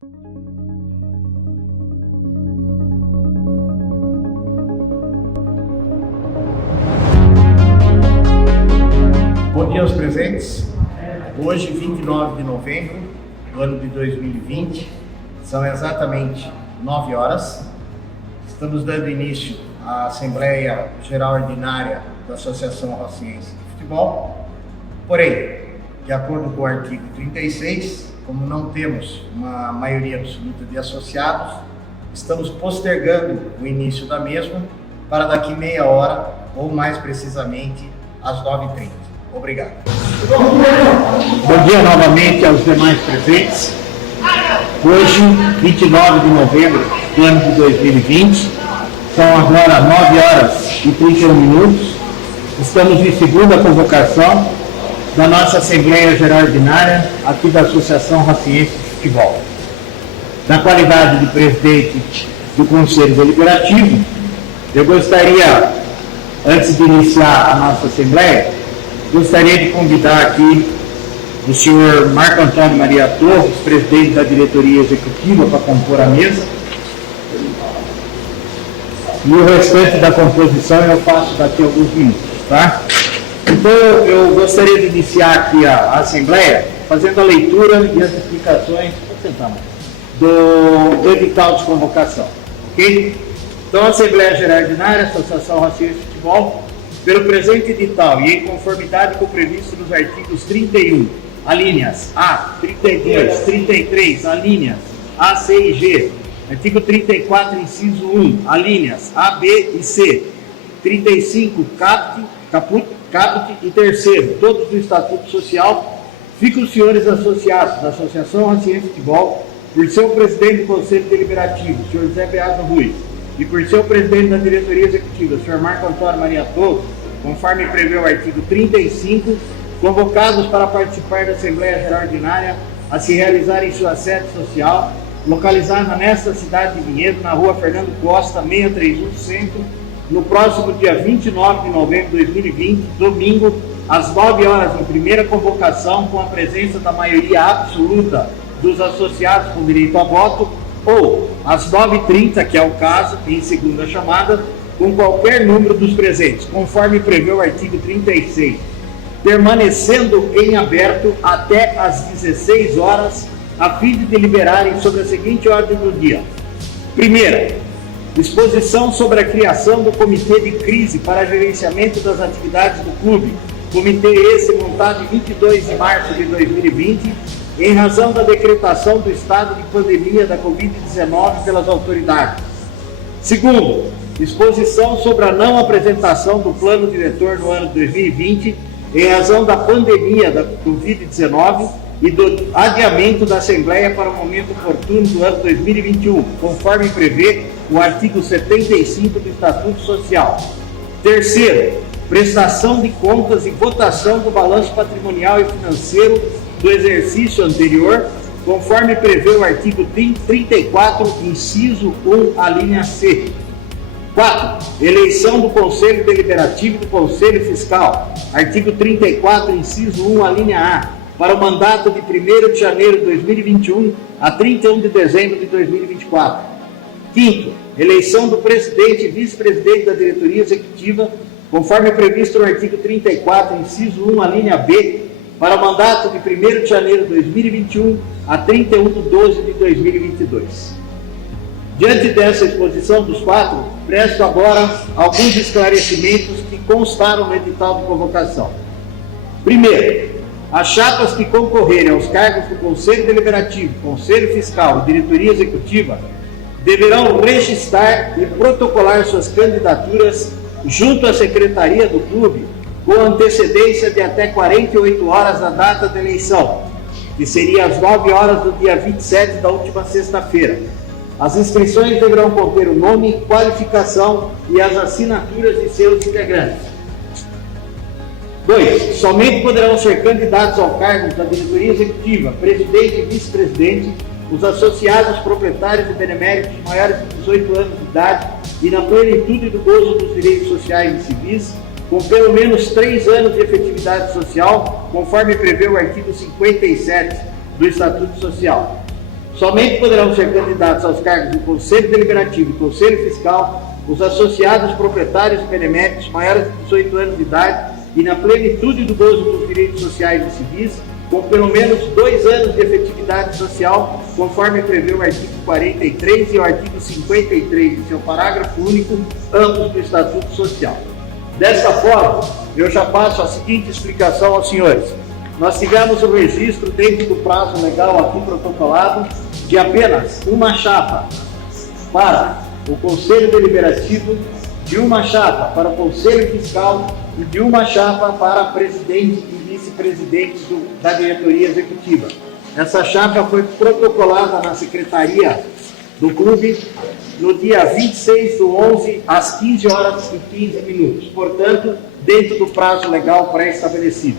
Bom dia aos presentes. Hoje, 29 de novembro do ano de 2020, são exatamente 9 horas. Estamos dando início à Assembleia Geral Ordinária da Associação Rocinense de Futebol. Porém, de acordo com o artigo 36, como não temos uma maioria absoluta de associados, estamos postergando o início da mesma para daqui meia hora, ou mais precisamente, às 9h30. Obrigado. Bom dia novamente aos demais presentes. Hoje, 29 de novembro do ano de 2020, são agora 9 horas e 31 minutos. Estamos em segunda convocação da nossa Assembleia Geral Ordinária aqui da Associação Rocinense de Futebol. Na qualidade de presidente do Conselho Deliberativo, eu gostaria, antes de iniciar a nossa Assembleia, gostaria de convidar aqui o senhor Marco Antônio Maria Torres, presidente da diretoria executiva, para compor a mesa. E o restante da composição eu faço daqui a alguns minutos, tá? Então eu gostaria de iniciar aqui a Assembleia fazendo a leitura e as explicações do edital de convocação, ok? Então, a Assembleia Geral Ordinária, Associação Rocinense de Futebol, pelo presente edital e em conformidade com o previsto nos artigos 31, alíneas A, 32, 33, alíneas A, C e G, artigo 34, inciso 1, alíneas A, B e C, 35, caput e terceiro, todos do Estatuto Social, ficam os senhores associados da Associação Rocinense de Futebol, por seu presidente do Conselho Deliberativo, o senhor Zé Beato Ruiz, e por seu presidente da diretoria executiva, o senhor Marco Antônio Maria Torres, conforme prevê o artigo 35, convocados para participar da Assembleia Geral Ordinária a se realizar em sua sede social, localizada nesta cidade de Vinhedo, na rua Fernando Costa, 631 Centro, no próximo dia 29 de novembro de 2020, domingo, às 9 horas, em primeira convocação, com a presença da maioria absoluta dos associados com direito a voto, ou às 9h30, que é o caso, em segunda chamada, com qualquer número dos presentes, conforme prevê o artigo 36, permanecendo em aberto até às 16 horas, a fim de deliberarem sobre a seguinte ordem do dia. Primeira, disposição sobre a criação do Comitê de Crise para gerenciamento das atividades do clube, comitê esse montado em 22 de março de 2020, em razão da decretação do estado de pandemia da Covid-19 pelas autoridades. Segundo, disposição sobre a não apresentação do plano diretor no ano 2020, em razão da pandemia da Covid-19 e do adiamento da Assembleia para o momento oportuno do ano 2021, conforme prevê o artigo 75 do Estatuto Social. Terceiro, prestação de contas e votação do balanço patrimonial e financeiro do exercício anterior, conforme prevê o artigo 34, inciso 1, alínea C. 4. Eleição do Conselho Deliberativo e do Conselho Fiscal, artigo 34, inciso 1, alínea A, para o mandato de 1º de janeiro de 2021 a 31 de dezembro de 2024. 5. Eleição do presidente e vice-presidente da diretoria executiva, conforme previsto no artigo 34, inciso 1, alínea B, para o mandato de 1º de janeiro de 2021 a 31 de 12 de 2022. Diante dessa exposição dos quatro, presto agora alguns esclarecimentos que constaram no edital de convocação. Primeiro, as chapas que concorrerem aos cargos do Conselho Deliberativo, Conselho Fiscal e Diretoria Executiva deverão registrar e protocolar suas candidaturas junto à Secretaria do Clube com antecedência de até 48 horas da data da eleição, que seria às 9 horas do dia 27 da última sexta-feira. As inscrições deverão conter o nome, qualificação e as assinaturas de seus integrantes. 2. Somente poderão ser candidatos ao cargo da diretoria executiva, presidente e vice-presidente, os associados proprietários e beneméritos maiores de 18 anos de idade e na plenitude do gozo dos direitos sociais e civis, com pelo menos 3 anos de efetividade social, conforme prevê o artigo 57 do Estatuto Social. Somente poderão ser candidatos aos cargos do Conselho Deliberativo e Conselho Fiscal os associados proprietários e beneméritos maiores de 18 anos de idade e na plenitude do gozo dos direitos sociais e civis, com pelo menos 2 anos de efetividade social, conforme prevê o artigo 43 e o artigo 53 de seu parágrafo único, ambos do Estatuto Social. Dessa forma, eu já passo a seguinte explicação aos senhores. Nós tivemos o registro, dentro do prazo legal aqui protocolado, de apenas uma chapa para o Conselho Deliberativo, de uma chapa para o Conselho Fiscal e de uma chapa para presidente e vice-presidente da diretoria executiva. Essa chapa foi protocolada na secretaria do clube no dia 26/11, às 15h15, portanto, dentro do prazo legal pré-estabelecido.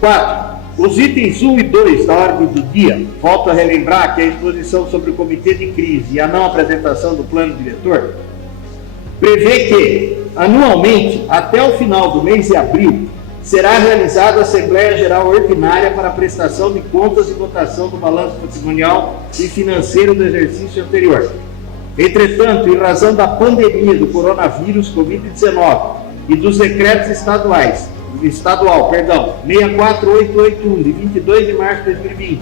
4. Os itens 1 e 2 da ordem do dia, volto a relembrar que a exposição sobre o comitê de crise e a não apresentação do plano diretor, prevê que, anualmente, até o final do mês de abril, será realizada a Assembleia Geral Ordinária para a prestação de contas e votação do balanço patrimonial e financeiro do exercício anterior. Entretanto, em razão da pandemia do coronavírus Covid-19 e dos decretos estadual 64881, de 22 de março de 2020,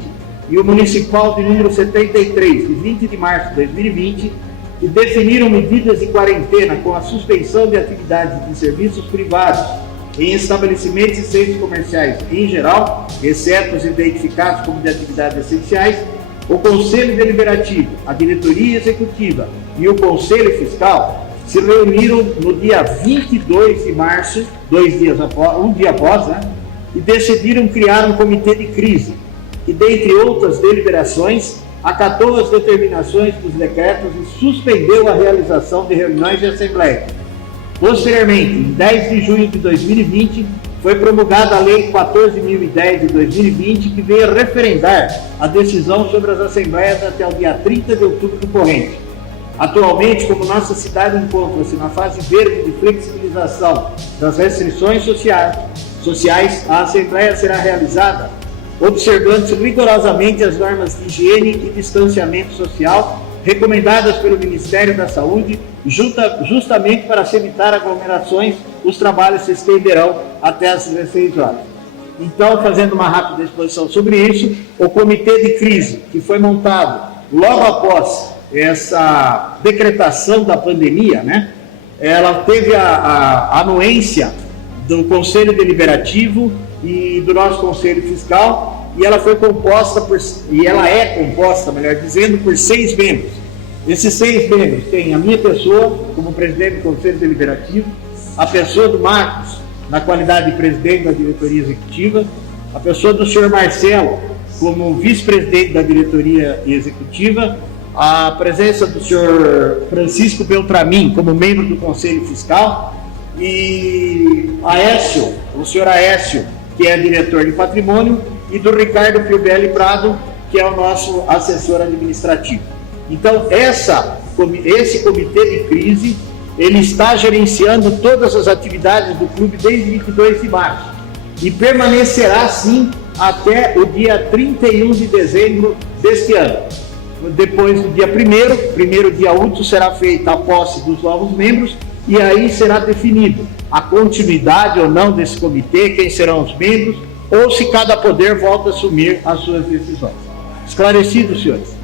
e o municipal de número 73, de 20 de março de 2020, que definiram medidas de quarentena com a suspensão de atividades de serviços privados em estabelecimentos e centros comerciais em geral, exceto os identificados como de atividades essenciais, o Conselho Deliberativo, a Diretoria Executiva e o Conselho Fiscal se reuniram no dia 22 de março, um dia após, e decidiram criar um comitê de crise, que, dentre outras deliberações, acatou as determinações dos decretos e suspendeu a realização de reuniões de assembleia. Posteriormente, em 10 de junho de 2020, foi promulgada a Lei 14.010 de 2020, que veio a referendar a decisão sobre as assembleias até o dia 30 de outubro do corrente. Atualmente, como nossa cidade encontra-se na fase verde de flexibilização das restrições sociais, a Assembleia será realizada observando-se rigorosamente as normas de higiene e distanciamento social recomendadas pelo Ministério da Saúde, justamente para se evitar aglomerações. Os trabalhos se estenderão até às 16 horas. Então, fazendo uma rápida exposição sobre isso, o comitê de crise, que foi montado logo após essa decretação da pandemia, ela teve a anuência do Conselho Deliberativo e do nosso Conselho Fiscal, e ela é composta, melhor dizendo, por 6 membros. Esses 6 membros têm a minha pessoa como presidente do Conselho Deliberativo, a pessoa do Marcos na qualidade de presidente da diretoria executiva, a pessoa do senhor Marcelo como vice-presidente da diretoria executiva, a presença do senhor Francisco Beltramin como membro do Conselho Fiscal e o senhor Aécio, que é diretor de patrimônio, e do Ricardo Piubelli Prado, que é o nosso assessor administrativo. Então, esse comitê de crise, ele está gerenciando todas as atividades do clube desde 22 de março e permanecerá assim até o dia 31 de dezembro deste ano. Depois do dia 1º dia útil, será feita a posse dos novos membros e aí será definido a continuidade ou não desse comitê, quem serão os membros, ou se cada poder volta a assumir as suas decisões. Esclarecido, senhores?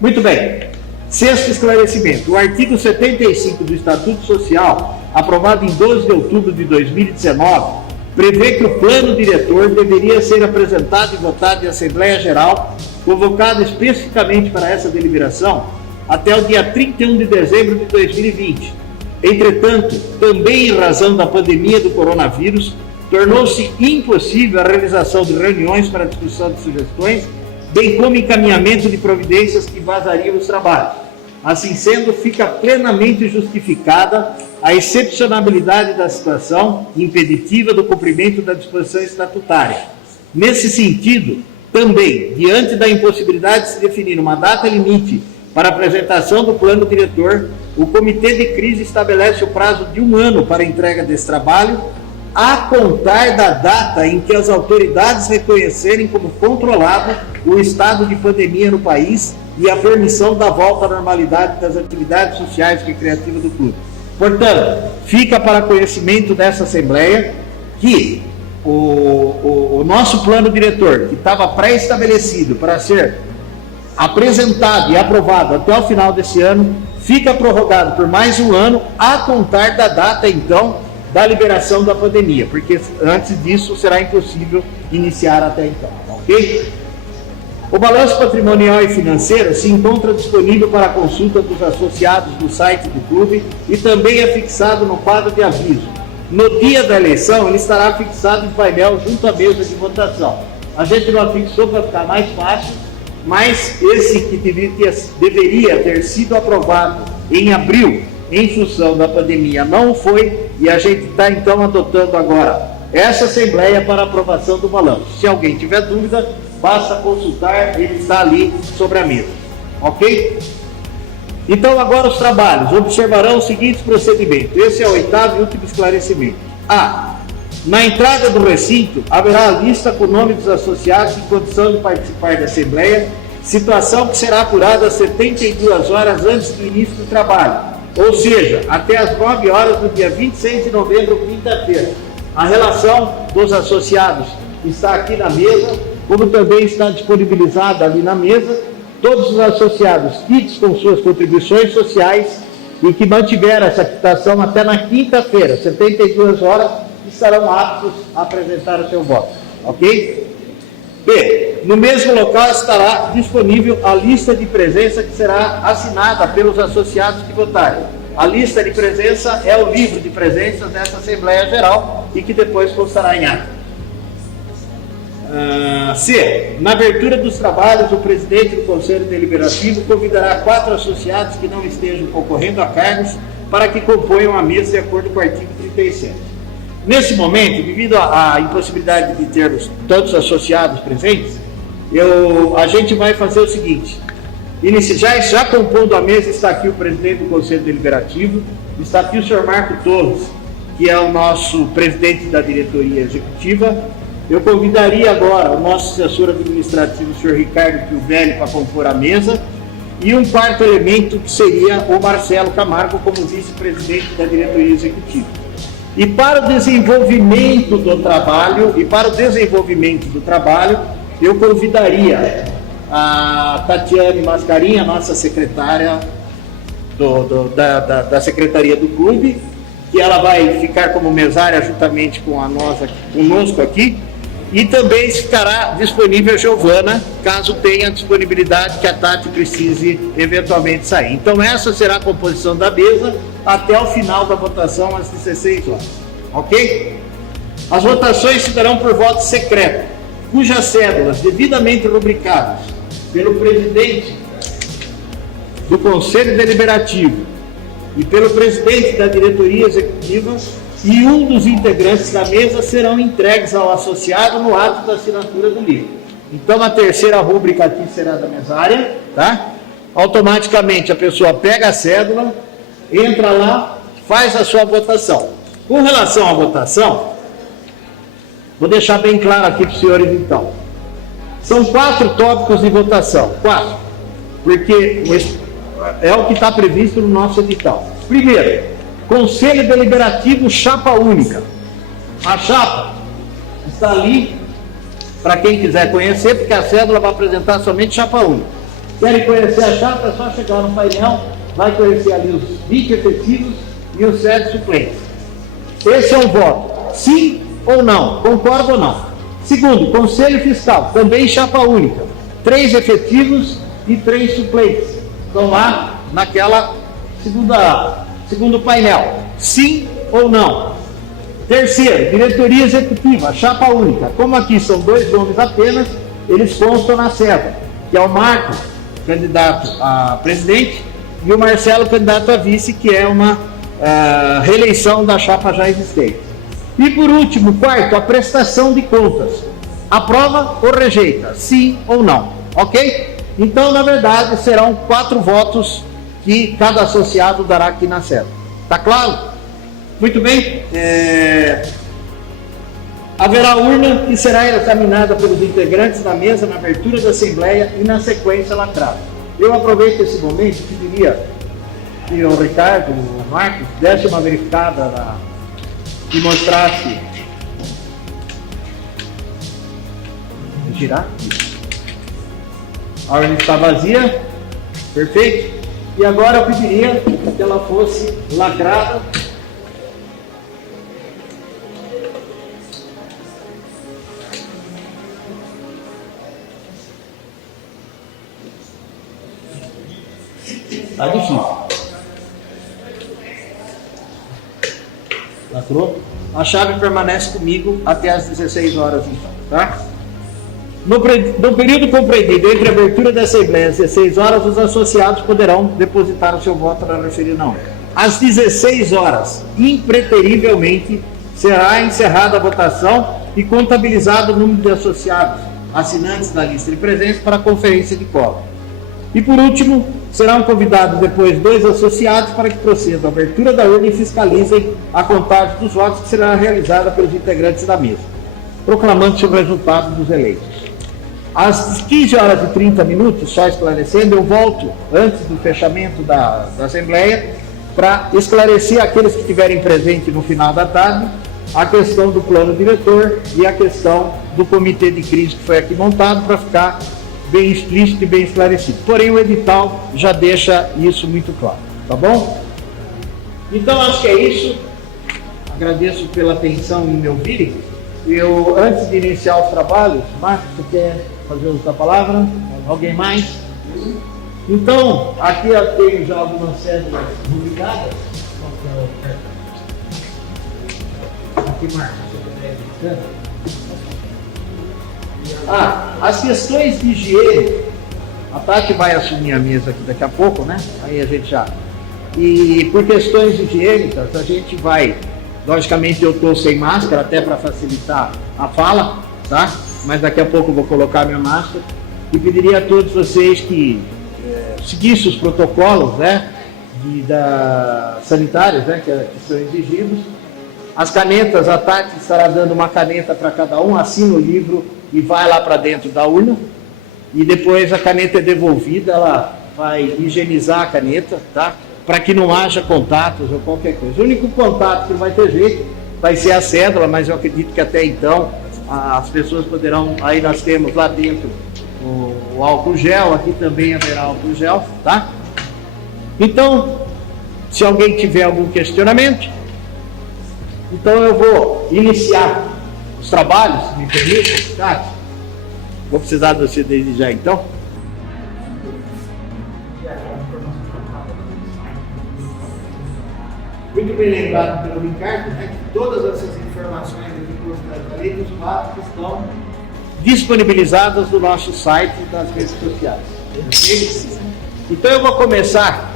Muito bem. 6º esclarecimento. O artigo 75 do Estatuto Social, aprovado em 12 de outubro de 2019, prevê que o plano diretor deveria ser apresentado e votado em Assembleia Geral, convocada especificamente para essa deliberação, até o dia 31 de dezembro de 2020. Entretanto, também em razão da pandemia do coronavírus, tornou-se impossível a realização de reuniões para discussão de sugestões, bem como encaminhamento de providências que vazariam os trabalhos. Assim sendo, fica plenamente justificada a excepcionalidade da situação impeditiva do cumprimento da disposição estatutária. Nesse sentido, também, diante da impossibilidade de se definir uma data limite para a apresentação do plano diretor, o Comitê de Crise estabelece o prazo de 1 ano para a entrega desse trabalho, a contar da data em que as autoridades reconhecerem como controlado o estado de pandemia no país e a permissão da volta à normalidade das atividades sociais e recreativas do clube. Portanto, fica para conhecimento dessa Assembleia que o nosso plano diretor, que estava pré-estabelecido para ser apresentado e aprovado até o final desse ano, fica prorrogado por mais um ano, a contar da data, então, da liberação da pandemia, porque antes disso será impossível iniciar até então, ok? O balanço patrimonial e financeiro se encontra disponível para consulta dos associados no site do clube e também é fixado no quadro de aviso. No dia da eleição, ele estará fixado em painel junto à mesa de votação. A gente não fixou para ficar mais fácil, mas esse que deveria ter sido aprovado em abril, em função da pandemia, não foi, e a gente está então adotando agora essa Assembleia para aprovação do balanço. Se alguém tiver dúvida, basta consultar, ele está ali sobre a mesa, ok? Então agora os trabalhos observarão os seguintes procedimentos. Esse é o 8º e último esclarecimento. A. Na entrada do recinto, haverá a lista com o nome dos associados em condição de participar da Assembleia, situação que será apurada às 72 horas antes do início do trabalho, ou seja, até às 9 horas do dia 26 de novembro, quinta-feira. A relação dos associados está aqui na mesa, como também está disponibilizada ali na mesa. Todos os associados quites com suas contribuições sociais e que mantiveram essa quitação até na quinta-feira, 72 horas, estarão aptos a apresentar o seu voto, ok? B. No mesmo local estará disponível a lista de presença que será assinada pelos associados que votarem. A lista de presença é o livro de presenças dessa Assembleia Geral e que depois constará em ata. C. Na abertura dos trabalhos, o presidente do Conselho Deliberativo convidará 4 associados que não estejam concorrendo a cargos para que componham a mesa de acordo com o artigo 37. Nesse momento, devido à impossibilidade de termos todos os associados presentes, a gente vai fazer o seguinte: já compondo a mesa, está aqui o presidente do Conselho Deliberativo, está aqui o senhor Marco Torres, que é o nosso presidente da diretoria executiva. Eu convidaria agora o nosso assessor administrativo, o senhor Ricardo Piuvelli, para compor a mesa, e um quarto elemento que seria o Marcelo Camargo como vice-presidente da diretoria executiva. E para o desenvolvimento do trabalho, eu convidaria a Tatiane Mascarinha, nossa secretária da Secretaria do Clube, que ela vai ficar como mesária juntamente conosco aqui, e também ficará disponível a Giovana, caso tenha disponibilidade que a Tati precise eventualmente sair. Então essa será a composição da mesa até o final da votação às 16 horas, ok? As votações se darão por voto secreto, cujas cédulas devidamente rubricadas pelo presidente do Conselho Deliberativo e pelo presidente da diretoria executiva e um dos integrantes da mesa serão entregues ao associado no ato da assinatura do livro. Então a terceira rúbrica aqui será da mesária, tá? Automaticamente a pessoa pega a cédula, entra lá, faz a sua votação. Com relação à votação, vou deixar bem claro aqui para os senhores então. São 4 tópicos de votação, 4, porque é o que está previsto no nosso edital. Primeiro, Conselho Deliberativo Chapa Única. A chapa está ali para quem quiser conhecer, porque a cédula vai apresentar somente chapa única. Querem conhecer a chapa, é só chegar no painel, vai conhecer ali os 20 efetivos e os 7 suplentes. Esse é um voto, sim ou não, concordo ou não. Segundo, Conselho Fiscal, também chapa única, 3 efetivos e 3 suplentes. Estão lá naquela segundo painel, sim ou não. Terceiro, diretoria executiva, chapa única. Como aqui são 2 nomes apenas, eles constam na cédula, que é o Marco, candidato a presidente, e o Marcelo, candidato a vice, que é uma reeleição da chapa já existente. E por último, quarto, a prestação de contas. Aprova ou rejeita, sim ou não, ok? Então, na verdade, serão 4 votos que cada associado dará aqui na cédula. Tá claro? Muito bem. Haverá urna que será examinada pelos integrantes da mesa na abertura da Assembleia e na sequência lacrada. Eu aproveito esse momento e pediria que o Ricardo, o Marcos, desse uma verificada e mostrasse. Girar. A urna está vazia. Perfeito. E agora eu pediria que ela fosse lacrada. Tá difícil. Lacrou? A chave permanece comigo até às 16 horas, então, tá? No período compreendido entre a abertura da Assembleia às 16 horas, os associados poderão depositar o seu voto na referida urna. Às 16 horas, impreterivelmente, será encerrada a votação e contabilizado o número de associados, assinantes da lista de presença para a conferência de quórum. E por último, serão convidados depois 2 associados para que procedam à abertura da urna e fiscalizem a contagem dos votos que será realizada pelos integrantes da mesa, proclamando-se o resultado dos eleitos. Às 15 horas e 30 minutos, só esclarecendo, eu volto antes do fechamento da Assembleia para esclarecer aqueles que estiverem presentes no final da tarde a questão do plano diretor e a questão do comitê de crise que foi aqui montado para ficar bem explícito e bem esclarecido. Porém, o edital já deixa isso muito claro, tá bom? Então, acho que é isso. Agradeço pela atenção em me ouvirem. Eu, antes de iniciar os trabalhos, Marcos, você quer fazer uso da palavra? Alguém mais? Então, aqui eu tenho já algumas cédulas rubricadas. Aqui, Marcos, você puder. As questões de higiene, a Tati vai assumir a mesa aqui daqui a pouco, né? Aí a gente já. E por questões higiênicas, a gente vai, logicamente eu estou sem máscara, até para facilitar a fala, tá? Mas daqui a pouco eu vou colocar minha máscara. E pediria a todos vocês que seguissem os protocolos, né? Sanitários, né? Que são exigidos. As canetas, a Tati estará dando uma caneta para cada um, assina o livro e vai lá para dentro da urna. E depois a caneta é devolvida, ela vai higienizar a caneta, tá? Para que não haja contatos ou qualquer coisa. O único contato que vai ter jeito vai ser a cédula, mas eu acredito que até então as pessoas poderão. Aí nós temos lá dentro o álcool gel, aqui também haverá álcool gel, tá? Então, se alguém tiver algum questionamento, então eu vou iniciar os trabalhos, se me permite, tá? Vou precisar de você desde já, então. Muito bem lembrado pelo Ricardo, né, que todas essas informações da lei dos fatos estão disponibilizadas no nosso site e nas redes sociais. Então eu vou começar.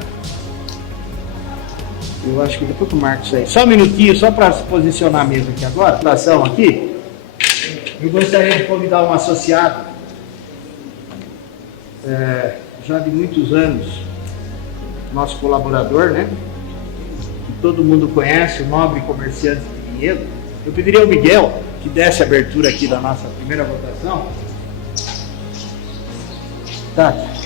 Eu acho que depois que o Marcos aí, só um minutinho, só para se posicionar mesmo aqui agora, a aqui. Eu gostaria de convidar um associado, já de muitos anos, nosso colaborador, né? Que todo mundo conhece, o nobre comerciante de Vinhedo. Eu pediria ao Miguel que desse a abertura aqui da nossa primeira votação. Tati.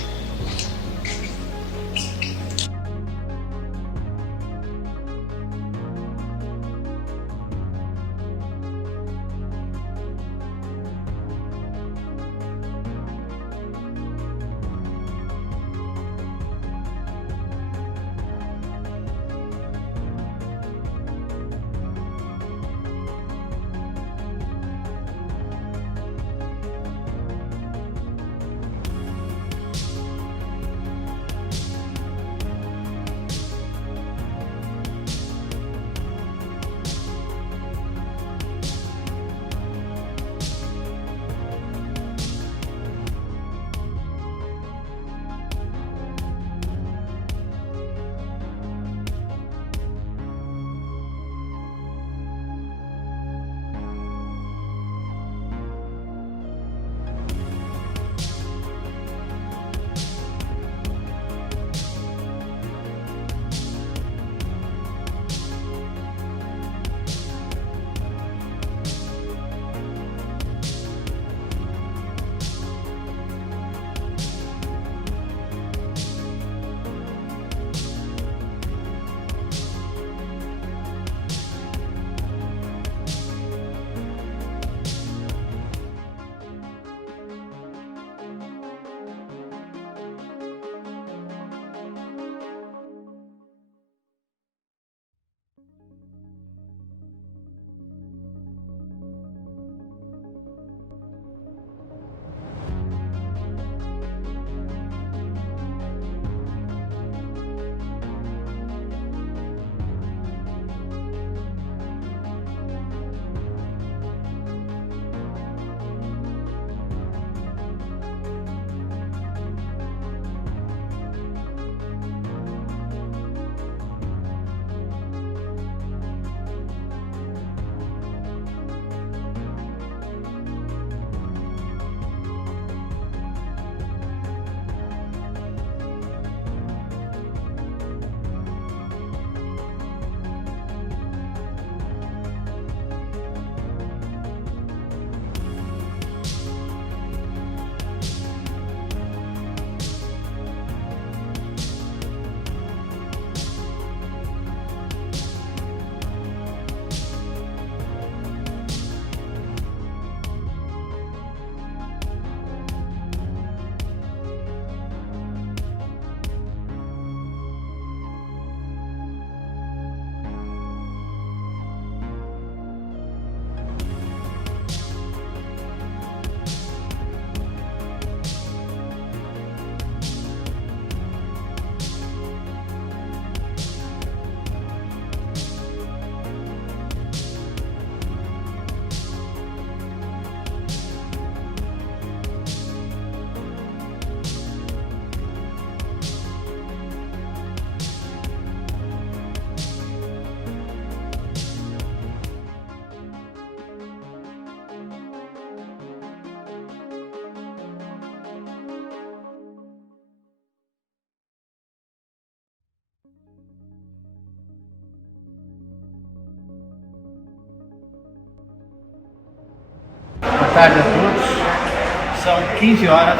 tarde a todos. São 15 horas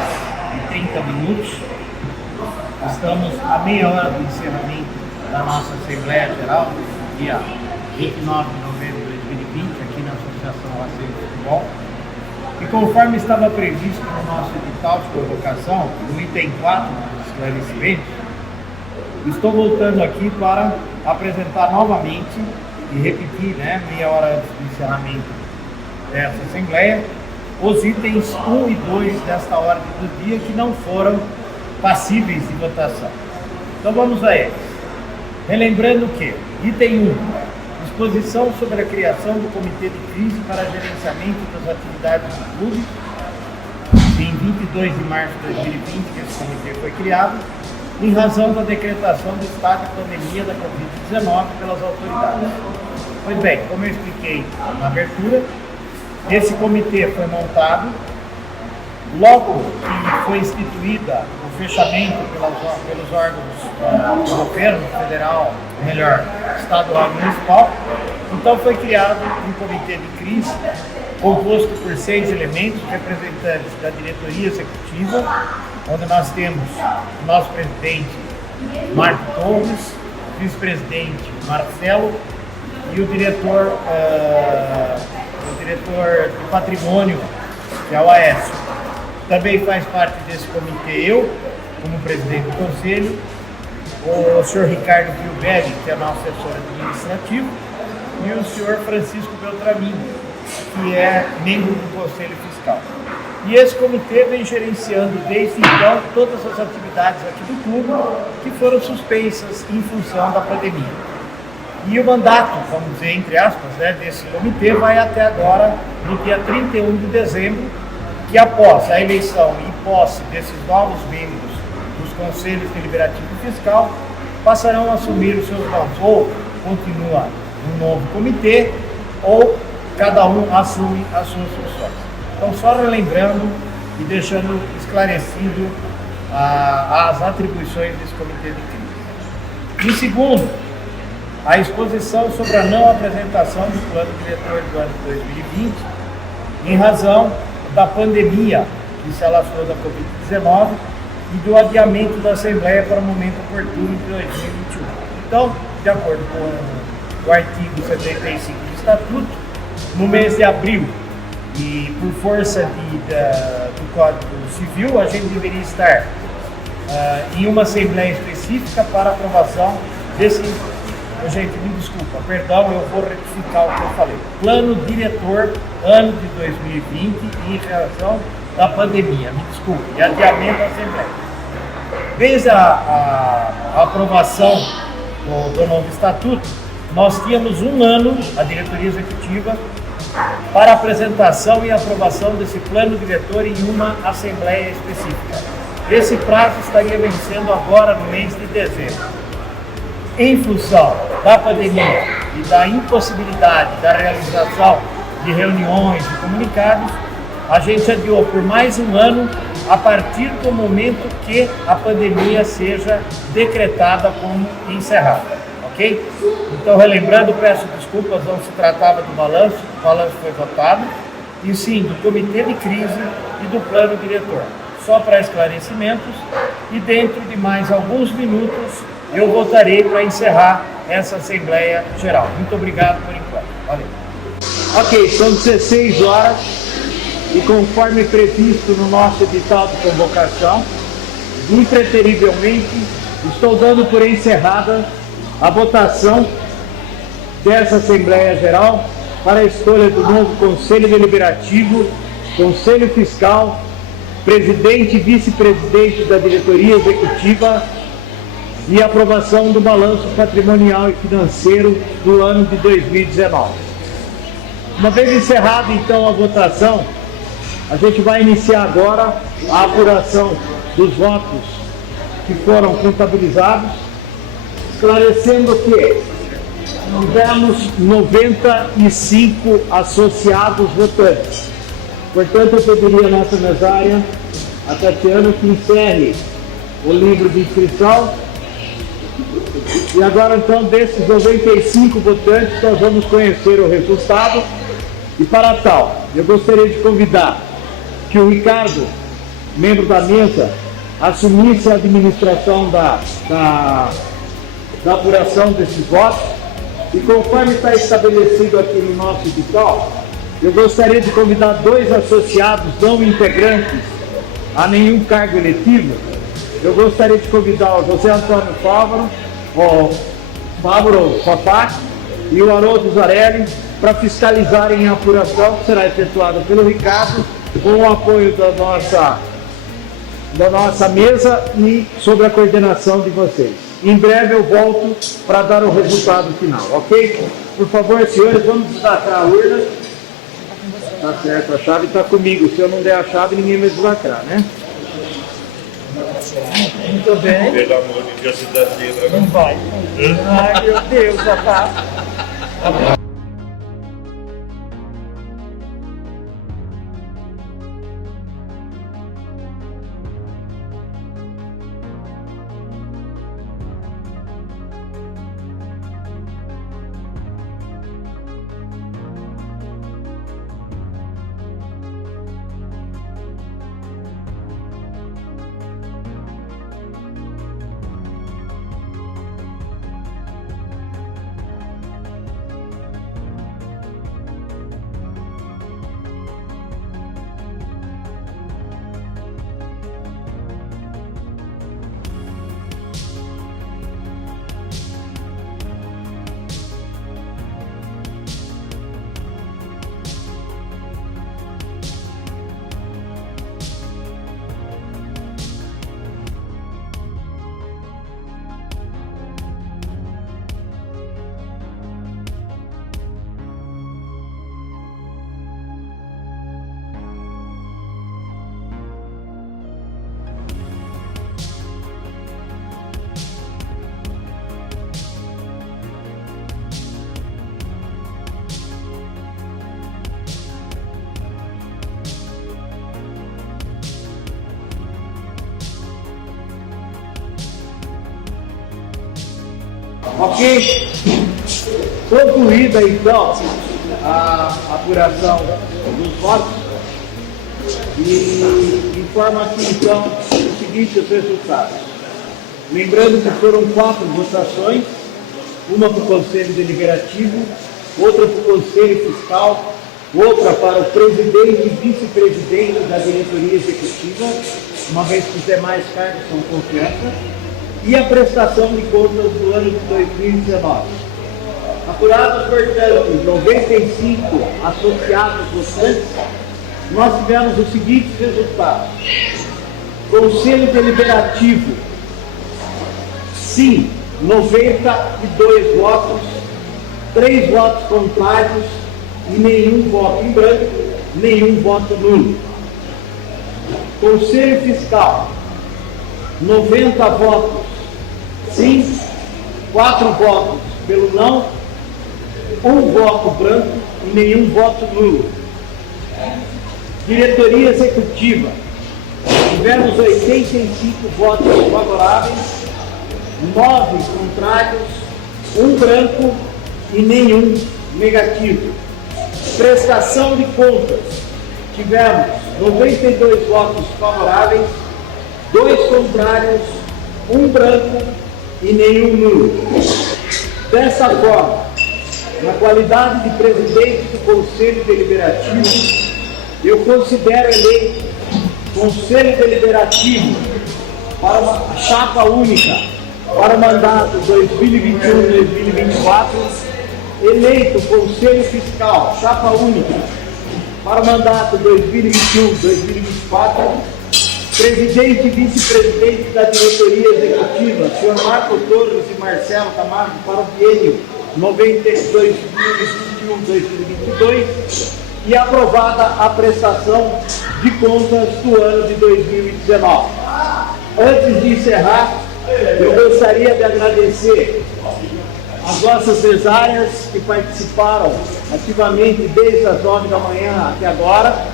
e 30 minutos. Estamos a meia hora do encerramento da nossa Assembleia Geral, dia 29 de novembro de 2020, aqui na Associação Racing de Futebol. E conforme estava previsto no nosso edital de convocação, no item 4 do esclarecimento, estou voltando aqui para apresentar novamente e repetir, meia hora antes do encerramento dessa Assembleia, os itens 1 e 2 desta ordem do dia que não foram passíveis de votação. Então vamos a eles. Relembrando que, item 1, disposição sobre a criação do Comitê de Crise para gerenciamento das atividades do clube. Em 22 de março de 2020 que esse comitê foi criado, em razão da decretação do estado de pandemia da Covid-19 pelas autoridades. Pois bem, como eu expliquei na abertura, esse comitê foi montado logo que foi instituída o fechamento pelos órgãos do governo federal, melhor, estadual e municipal. Então foi criado um comitê de crise composto por 6 elementos representantes da diretoria executiva, onde nós temos o nosso presidente Marco Torres, vice-presidente Marcelo e o diretor de patrimônio, que é o Aécio. Também faz parte desse comitê eu, como presidente do conselho, o senhor Ricardo Bilberg, que é nosso assessor administrativo, e o senhor Francisco Beltramin, que é membro do Conselho Fiscal. E esse comitê vem gerenciando desde então todas as atividades aqui do clube que foram suspensas em função da pandemia. E o mandato, vamos dizer, entre aspas, desse comitê vai até agora, no dia 31 de dezembro, que após a eleição e posse desses novos membros dos Conselhos Deliberativo e Fiscal, passarão a assumir os seus nomes, ou continua um novo comitê, ou cada um assume as suas funções. Então, só relembrando e deixando esclarecido as atribuições desse comitê de crise. Em segundo, a exposição sobre a não apresentação do plano diretor do ano de 2020, em razão da pandemia que se alastrou da Covid-19 e do adiamento da Assembleia para o momento oportuno de 2021. Então, de acordo com o artigo 75 do Estatuto, no mês de abril, e por força do Código Civil, a gente deveria estar em uma Assembleia específica para aprovação desse... Gente, me desculpa, perdão, eu vou retificar o que eu falei. Plano diretor, ano de 2020, em razão da pandemia, me desculpe, e adiamento da Assembleia. Desde a aprovação do novo Estatuto, nós tínhamos um ano, a diretoria executiva, para apresentação e aprovação desse plano diretor em uma Assembleia específica. Esse prazo estaria vencendo agora no mês de dezembro. Em função da pandemia e da impossibilidade da realização de reuniões e comunicados, a gente adiou por mais um ano a partir do momento que a pandemia seja decretada como encerrada, ok? Então, relembrando, peço desculpas, não se tratava do balanço, o balanço foi votado, e sim do comitê de crise e do plano diretor. Só para esclarecimentos, e dentro de mais alguns minutos, eu voltarei para encerrar essa Assembleia Geral. Muito obrigado por enquanto. Valeu. Ok, são 16 horas e conforme previsto no nosso edital de convocação, impreterivelmente, estou dando por encerrada a votação dessa Assembleia Geral para a escolha do novo Conselho Deliberativo, Conselho Fiscal, Presidente e Vice-Presidente da Diretoria Executiva, e aprovação do balanço patrimonial e financeiro do ano de 2019. Uma vez encerrada então a votação, a gente vai iniciar agora a apuração dos votos que foram contabilizados, esclarecendo que tivemos 95 associados votantes. Portanto, eu pediria à nossa mesária, a Tatiana, que encerre o livro de inscrição. E agora, então, desses 95 votantes, nós vamos conhecer o resultado. E para tal, eu gostaria de convidar que o Ricardo, membro da mesa, assumisse a administração da apuração desses votos. E conforme está estabelecido aqui no nosso edital, eu gostaria de convidar 2 associados não integrantes a nenhum cargo eletivo. Eu gostaria de convidar o José Antônio Fávaro, o Fávaro Papac e o Haroldo Zarelli para fiscalizarem a apuração que será efetuada pelo Ricardo, com o apoio da nossa mesa e sob a coordenação de vocês. Em breve eu volto para dar o resultado final, ok? Por favor, senhores, vamos deslacrar a urna. Tá certo, a chave está comigo. Se eu não der a chave, ninguém vai deslacrar, né? Muito bem. Pelo amor de Deus, se dá zebra, não vai. Ai, meu Deus, já tá. Ok? Concluída então a apuração dos votos, e informa aqui então os seguintes resultados. Lembrando que foram 4 votações, uma para o Conselho Deliberativo, outra para o Conselho Fiscal, outra para o presidente e vice-presidente da diretoria executiva, uma vez que os demais cargos são confiança, e a prestação de contas do ano de 2019. Apurados, portanto, 95 associados votantes, nós tivemos os seguintes resultados. Conselho Deliberativo, sim, 92 votos, 3 votos contrários e nenhum voto em branco, nenhum voto nulo. Conselho Fiscal, 90 votos, sim, 4 votos pelo não, 1 voto branco e nenhum voto nulo. Diretoria Executiva, tivemos 85 votos favoráveis, 9 contrários, 1 branco e nenhum negativo. Prestação de contas, tivemos 92 votos favoráveis, 2 contrários, 1 branco e nenhum nulo. Dessa forma, na qualidade de presidente do Conselho Deliberativo, eu considero eleito Conselho Deliberativo para uma chapa única para o mandato 2021-2024, eleito Conselho Fiscal, chapa única para o mandato 2021-2024, presidente e vice-presidente da diretoria executiva, senhor Marco Torres e Marcelo Camargo, para o biênio 2021-2022, e aprovada a prestação de contas do ano de 2019. Antes de encerrar, eu gostaria de agradecer as nossas mesárias que participaram ativamente desde as 9 da manhã até agora,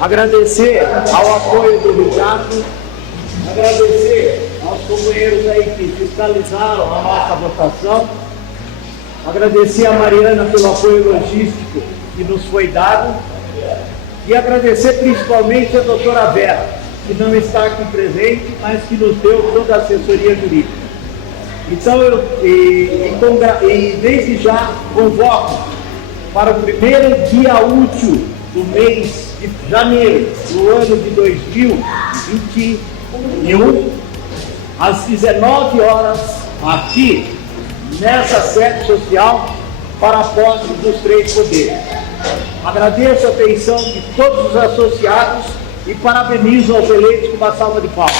agradecer ao apoio do Ricardo, agradecer aos companheiros aí que fiscalizaram a nossa votação, agradecer a Mariana pelo apoio logístico que nos foi dado, E agradecer principalmente a doutora Vera, que não está aqui presente, mas que nos deu toda a assessoria jurídica. Então, desde já convoco para o primeiro dia útil do mês de janeiro do ano de 2021, às 19 horas, aqui nessa sede social, para a posse dos 3 poderes. Agradeço a atenção de todos os associados e parabenizo aos eleitos com uma salva de palmas.